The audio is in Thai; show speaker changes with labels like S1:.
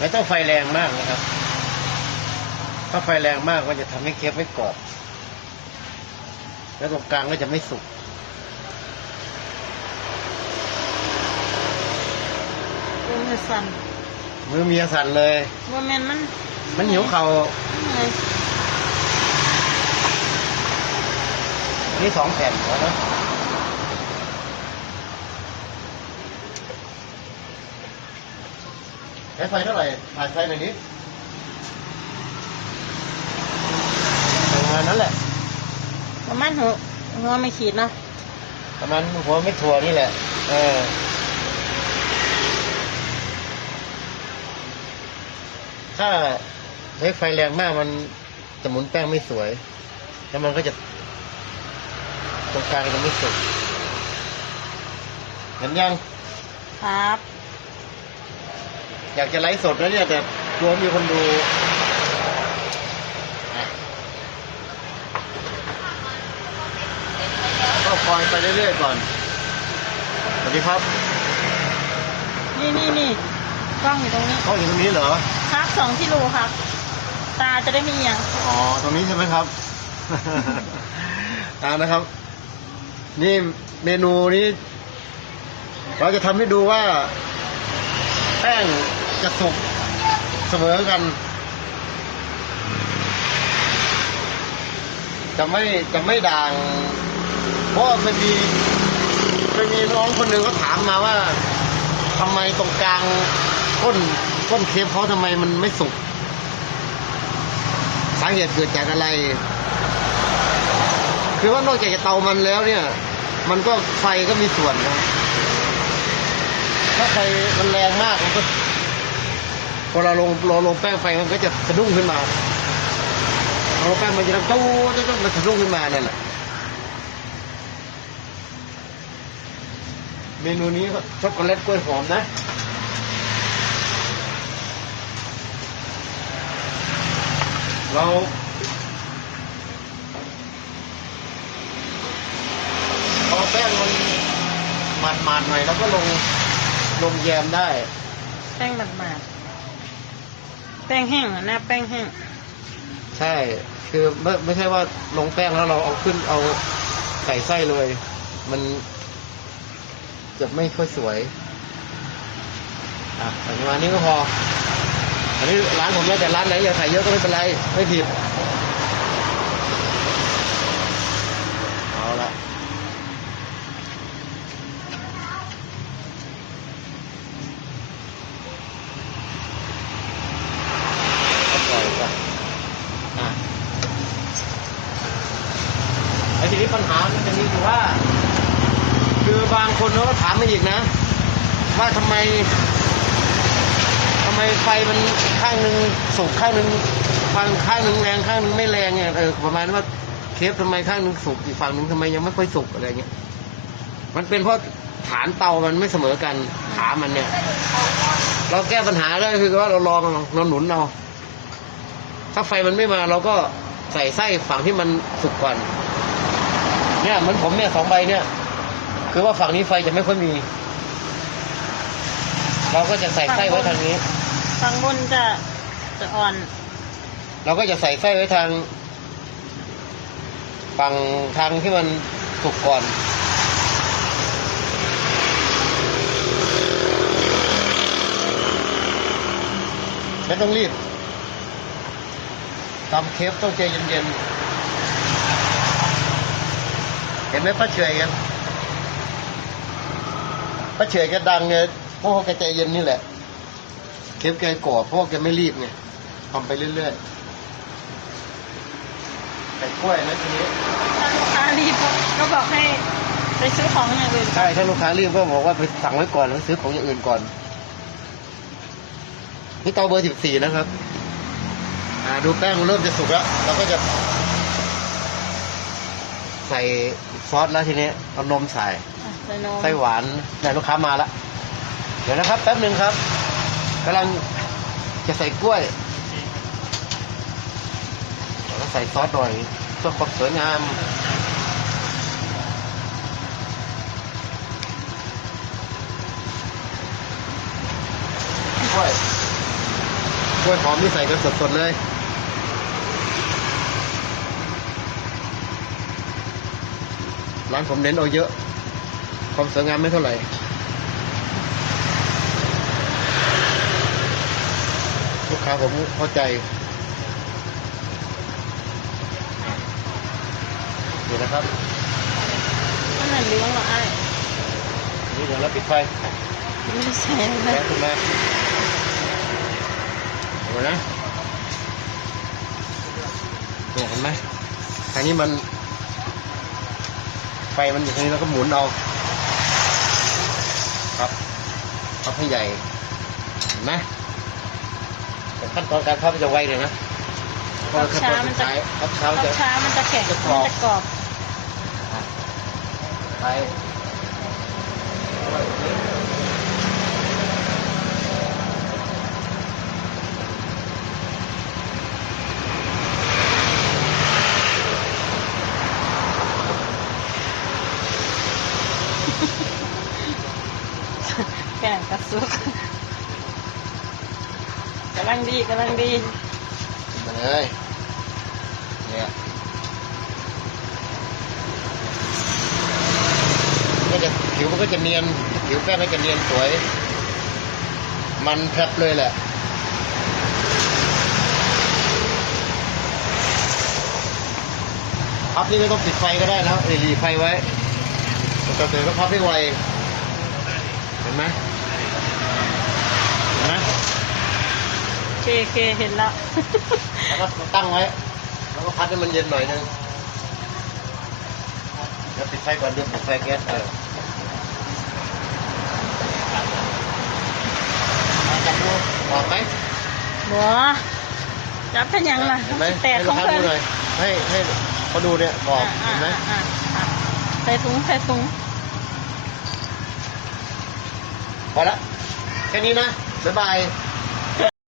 S1: ไม่ต้องไฟแรงมากนะครับ ถ้าไฟแรงมากมันจะทำให้เค้กไม่กรอบ แล้วตรงกลางก็จะไม่สุก
S2: ดูมือสั่น
S1: มือเมียสั่นเลย
S2: ว่าแมนมัน
S1: มันหิวเขา่า
S2: เหนื่อย
S1: นี่สองแผ่นแล้วนะ ช้ไฟเท่าไหร่ผ่านไฟหน่อยนิดประมาณนั้นแหละ
S2: ประมาณหัวหัวไม่ขีดเนาะ
S1: ประมาณหัวไม่ถั่วนี่แหละ เออถ้าใช้ไฟแรงมากมันจะหมุนแป้งไม่สวย แล้วมันก็จะตรงกลางจะไม่สุกเห็นยัง
S2: ครับ
S1: อยากจะไลฟ์สดนะเนี่ยแต่กลัวมีคนดูอะก็คอยไปเรื่อยๆก่อน สวัสดีครับ
S2: นี่นี่นี่กล้องอยู่ตรงนี้
S1: เขาอยู่ตรงนี้เหรอ
S2: ครับสองที่รูครับ ตาจะได้มีอย่าง
S1: อ๋อ ตรงนี้ใช่ไหมครับ ตามนะครับ นี่เมนูนี้ เราจะทำให้ดูว่าแป้ง จะสุกเสมอกัน จะไม่จะไม่ด่าง เพราะมันมีมันมีน้องคนหนึ่งเขาถามมาว่าทำไมตรงกลางก้นก้นเค้กเขาทำไมมันไม่สุกสาเหตุเกิดจากอะไร คือว่านอกจากจะเตามันแล้วเนี่ย มันก็ไฟก็มีส่วนนะถ้าไฟมันแรงมากมันก็ พอเราลงเราลงแป้งไฟมันก็จะสะดุ้งขึ้นมาเราลงแป้งมันจะตู้ตู้ตู้มันสะดุ้งขึ้นมานั่นแหละเมนูนี้ช็อกโกแลตกล้วยหอมนะเราพอแป้งมันหมาดๆหน่อยแล้วก็ลงลงแยมได้
S2: แป้งหมาดๆ แป้งแห้งอะหน้าแป้งแห้ง
S1: ใช่ คือไม่ไม่ใช่ว่าลงแป้งแล้วเราเอาขึ้นเอาใส่ไส้เลย มันจะไม่ค่อยสวย อะประมาณนี้ก็พอ อันนี้ร้านผมแล้วแต่ร้านไหนอยากใส่เยอะก็ไม่เป็นไร ไม่ผิด เอาละเอาปล่อยก่อนอะไอ้ที นี้ปัญหามันจะมีอยู่ว่า คือบางคนเขาก็ถามมาอีกนะ ว่าทำไมทำไมไฟมันข้างหนึ่งสุกข้างหนึ่งฟังข้างหนึ่งแรงข้างหนึ่งไม่แรงเนี่ยเออประมาณว่าเคฟทำไมข้างหนึ่งสุกอีกฝั่งหนึ่งทำไมยังไม่ค่อยสุกอะไรเงี้ยมันเป็นเพราะฐานเตามันไม่เสมอกันขามันเนี่ย เราแก้ปัญหาได้คือว่าเราลองเราหนุนเอาถ้าไฟมันไม่มาเราก็ใส่ไส้ฝั่งที่มันสุกก่อน เนี่ยเหมือนผมเนี่ยสองใบเนี่ย คือว่าฝั่งนี้ไฟจะไม่ค่อยมี เราก็จะใส่ไส้ไว้ทางนี้
S2: ฝั่งบนจะจะอ่อน
S1: เราก็จะใส่ไส้ไว้ทาง ฝั่งทางที่มันสุกก่อนไม่ต้องรีบทำเคฟต้องใจเย็นๆ เห็นไหมป้าเฉยกันป้าเฉยแกดังไงเพราะว่าแกใจเย็นนี่แหละเคฟแกกรอบเพราะว่าแกไม่รีบไงทำไปเรื่อยๆใส่กล้วยนะทีนี้
S2: ถ้าลูกค้ารีบก็บอกให้ไปซื้อของอย่างอื่น
S1: ใช่ถ้าลูกค้ารีบก็บอกว่าไปสั่งไว้ก่อนแล้วซื้อของอย่างอื่นก่อน นี่เตาเบอร์สิบสี่นะครับ อ่าดูแป้งเริ่มจะสุกแล้วเราก็จะ ใส่ซอสแล้วทีนี้เอานมใส่
S2: อะใส่นม
S1: ไส้หวานเนี่ยลูกค้ามาแล้วเดี๋ยวนะครับ แป๊บหนึ่งครับกำลังจะใส่กล้วยแล้วใส่ซอสหน่อยเพื่อความสวยงามกล้วยล้วยหอมนี่ใส่กันสดๆเลยานผมเน้นเอาเยอะ ความสวยงามไม่เท่าไหร่ลูกค้าผมเข้าใจนี่นะครับ
S2: มันเหมือนเลี้ยงเหรอไอ้
S1: นี่เดี๋ยวเราปิดไฟ
S2: ไม่ได้ใช่เล
S1: แป๊
S2: ย
S1: บขึ้นมาเอานะเนี่ยเห็นไหมทางนี้มัน ไฟมันอยู่ตรงนี้แล้วก็หมุนเอาครับพับให้ใหญ่เห็นไหมแต่ขั้นตอนการพับมันจะไวเลยนะเพราะว่าขั้นตอนสุดท้ายพับเช้า
S2: พับ
S1: จะ
S2: ช้ามันจะแข็ง
S1: จะ
S2: มัน
S1: กรอบ
S2: จะกรอบ
S1: ไป
S2: แก่กระซุกกำลังดีกำลังดี
S1: มาเลย เนี่ยก็จะผิวมันก็จะเนียน ผิวแป้งก็จะเนียนสวย มันแพรบเลยแหละพับนี่ไม่ต้องปิดไฟก็ได้นะเออหลีไฟไว้แต่เดี๋ยวก็พับให้ไว เห็นไหมเห็นไหม
S2: เคเคเห็นแล้ว
S1: แล้วก็ตั้งไว้ แล้วก็พัดให้มันเย็นหน่อยนึงเดี๋ยวปิดไฟก่อนเดี๋ยวปิดไฟแก๊สเออมาจับดูออกไหม
S2: บัวจับเป็นยังล่ะ
S1: เห็นไหม
S2: แตก
S1: ให้
S2: ข
S1: ลู
S2: อกง
S1: ค้า
S2: เพื่อน
S1: ดูหน่อยให้ให้เขาดูเนี่ยบอก
S2: อ่า
S1: เห็นไหม
S2: อ่าอ่าใส่ถุงใส่ถุง
S1: พอละแค่นี้นะบ๊ายบาย